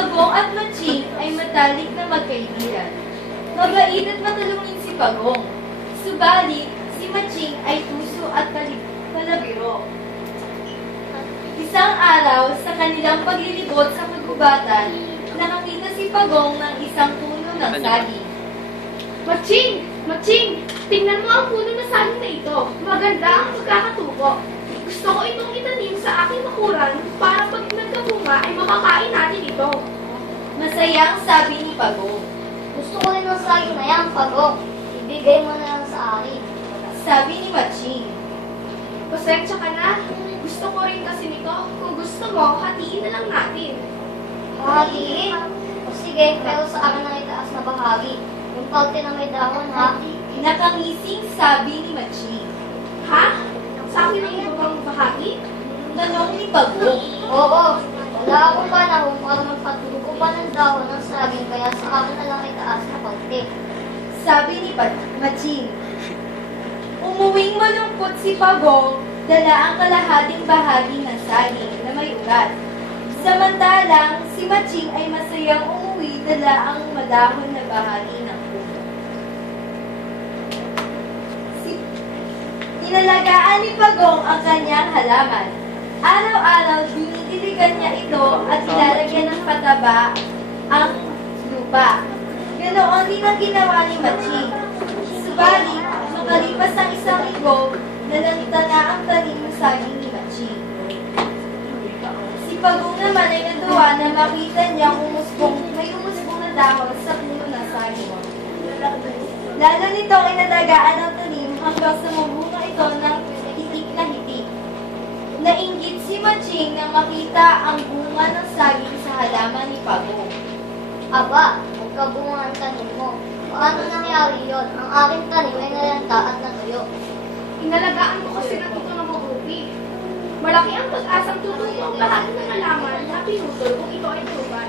Pagong at Matching ay matalik na magkaibigan. Mabait at matulungin si Pagong. Subalit, si Matching ay tuso at palabiro. Isang araw, sa kanilang paglilibot sa kagubatan, nakakita si Pagong ng isang puno ng saging. Matching! Matching! Tingnan mo ang puno na saging na ito. Maganda ang pagkakatubo. Gusto ko itong itanim sa aking bakuran para pag nagkabunga ay makakain natin ito. Masaya ang sabi ni Pagong. Gusto ko rin ng saging na yan, Pagong. Ibigay mo na lang sa akin. Sabi ni Matching. Pasensya ka na. Gusto ko rin kasi nito. Kung gusto mo, hatiin na lang natin. Hatiin? O sige, pero sa akin na itaas na bahagi. Yung parte na may dahon, ha? Nakangising sabi ni Matching. Ha? Sa akin ang ibang bahagi? Tanong ni Pagong. Oo. Wala akong panahon para magpatubo pa ng dahon ng saging, kaya sa akin na lang itaas na parte. Sabi ni Matching. Umuwing malungkot si Pagong, dala ang kalahating bahagi ng saging na may ugat. Samantalang, si Matching ay masayang umuwi, dala ang madahon na bahagi ng puno. Inalagaan ni Pagong ang kanyang halaman. Araw-araw, dinidiligan niya ito at ilalagyan ng pataba ang lupa. Ganoon din ang ginawa ni Matching. Subalit, makalipas ang isang linggo, nalanta na ang tanim ng saging ni Matching. Si Pagong naman ay natuwa na makita niya may umusbong na dahon sa puno ng saging. Lalo nitong inalagaan ang tanim hanggang sa mabunga ito ng hitik na hitik. Nainggit si Matching nang makita ang bunga ng saging sa halaman ni Pagong. Aba, magkabunga ang tanim mo. Paano nangyari yun? Ang aking tanim ay nalanta at natuyo. Inalagaan ko kasi na ito na mabuti. Malaki ang pag-asang tutubo ang bahagi ng halaman na pinutol kung ito ay tuban.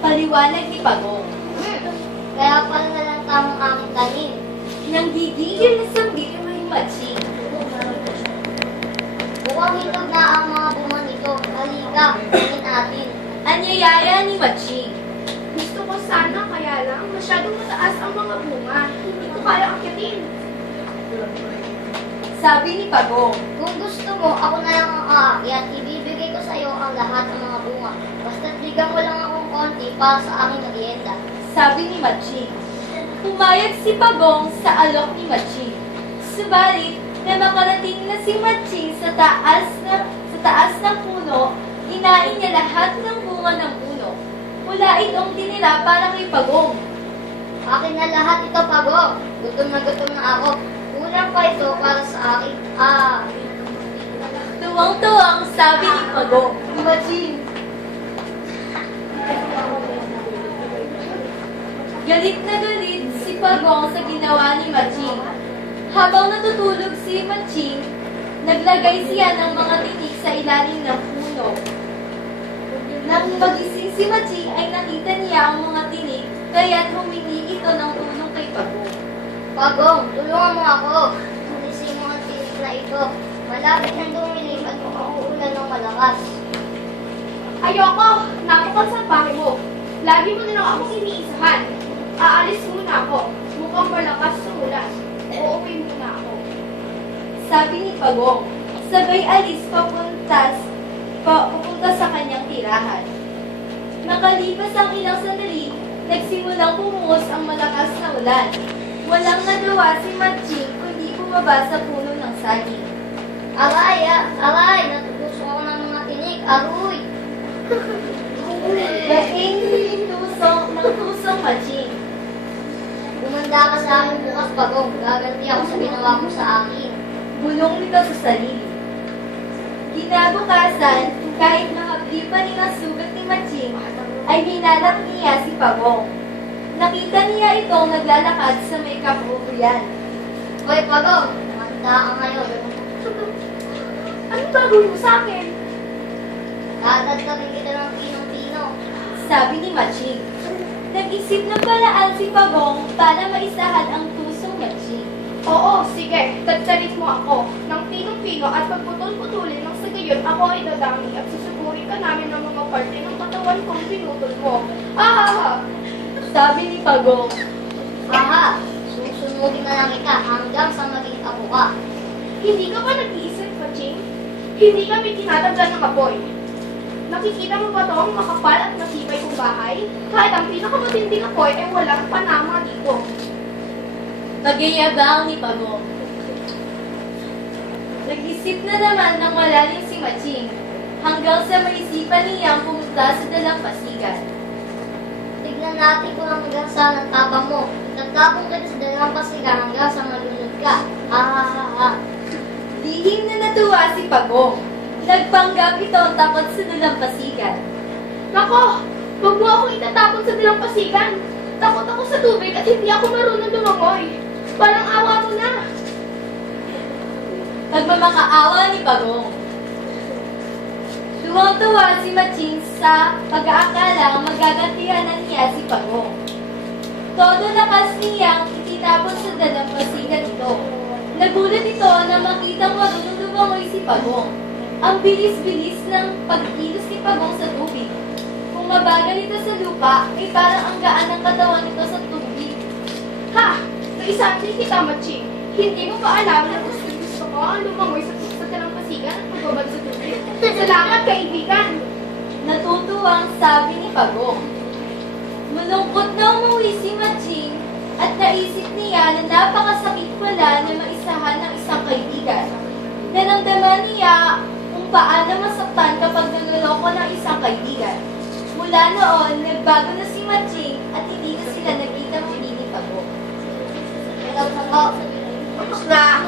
Paliwanag ni Pagong. Kaya pala nalanta ang aking tanim. Nang gigigil na sambit ni Matching. Mukhang hinog na ang mga bunga nito. Halika, tingin natin. Anyayaya ni Matching. Gusto ko sana, kaya lang masyadong mataas ang mga bunga. Hindi ko kaya akyatin. Sabi ni Pagong. Kung gusto mo, ako na lang ang aakyat. Ibibigay ko sa iyo ang lahat ng mga bunga. Basta bigyan mo lang akong konti para sa aking merienda. Sabi ni Matching. Pumayag si Pagong sa alok ni Matching. Subalit, na makarating na si Matching sa taas ng puno, inain niya lahat ng bunga ng puno. Wala itong tinira para kay Pagong. Akin na lahat ito, Pagong. Gutom na ako. Kulang pa ito para sa akin. Tuwang-tuwang sabi ni Pagong. Matching. Galit na galit si Pagong sa ginawa ni Matching. Habang natutulog si Matching, naglagay siya ng mga tinik sa ilalim ng puno. Nang magising si Matching ay nakita niya ang mga tinik, kaya't humingi ito ng tulong kay Pagong. Pagong, tulungan mo ako. Alisin mo ang tinik na ito. Malapit nang dumilim at uulan ng malakas. Ayoko! Napakal sa bahay mo. Lagi mo na lang akong iniisahan. Aalis muna ako. Mukhang malakas sa ulan. Uuwi muna ako. Sabi ni Pagong, sabay alis papunta sa kanyang tirahan. Makalipas ang ilang sandali, nagsimulang bumuhos ang malakas na ulan. Walang nagawa si Matching kundi bumaba sa puno ng saging. Aray, natutuso ako ng mga tinik. Aroy! Daing ng tusong Matching. Umanda ka sa akin bukas, Pagong. Gaganti ako sa ginawa mo sa akin. Bulong nito sa sarili. Kinabukasan, kahit mahapdi pa rin ang sugat ni Matching, ay hinanap niya si Pagong. Nakita niya itong naglalakad sa may kapuhuyan. Hoy, Pagong! Umanda ka ngayon. Anong gagawin mo sa akin? Dadagdagan kita ng pinong-pino. Sabi ni Matching. Nag-isip ng paraan si Pagong para maisahan ang tusong Matching. Oo, sige. Tagtarin mo ako ng pinong-pino at pagputol-putulin ng gayon ako ay dadami at susugurin ka namin ng mga parte ng katawan kong pinutol mo. Ah! Sabi ni Pagong. Aha, susunugin na lang kita hanggang sa maging abo ka. Hindi ka ba nag-iisip, Maching? Hindi kami tinatanggal ng apoy. Nakikita mo ba to ang makapal at matibay kong bahay? Kahit ang pinakamatinding apoy ay walang panama dito. Magyayabang ni Pagong. Nag-isip na naman ng malalim si Maching hanggang sa maisipan niyang pumunta sa dalampasigan. Tignan natin kung hanggang saan ang tapang mo. Tatapong kita sa dalampasigan hanggang sa malunod ka. Ah. Lihim na natuwa si Pagong. Nagpanggap ito ang takot sa dalampasigan. Nako! Huwag mo akong itatapon sa dalampasigan. Takot ako sa tubig at hindi ako marunong lumangoy. Parang awa mo na. Nagmamakaawa ni Pagong. Tuwang-tuwa si Maching sa pag-aakalang magagantihan niya si Pagong. Todo lakas niyang itinapon sa dalampasigan ito. Nagulat ito na makitang marunong lumangoy si Pagong. Ang bilis-bilis ng pagkilos ni Pagong sa tubig. Kung mabagal ito sa lupa, ay parang ang gaan ng katawan nito sa tubig. Ha! Naisabi kita, Maching. Hindi mo ba alam na gusto ko ang lumangoy sa dalampasigan at magbabad sa tubig? Salamat, kaibigan! Natutuwang sabi ni Pagong. Malungkot na umuwi si Maching at naisip niya na napakasakit pala na maisahan ng isang kaibigan. Naramdaman niya kung paano masaktan kapag naloloko ng isang kaibigan. Mula noon, nagbago na si Maching at hindi na sila nagkita muli ni Pagong. Tapos na.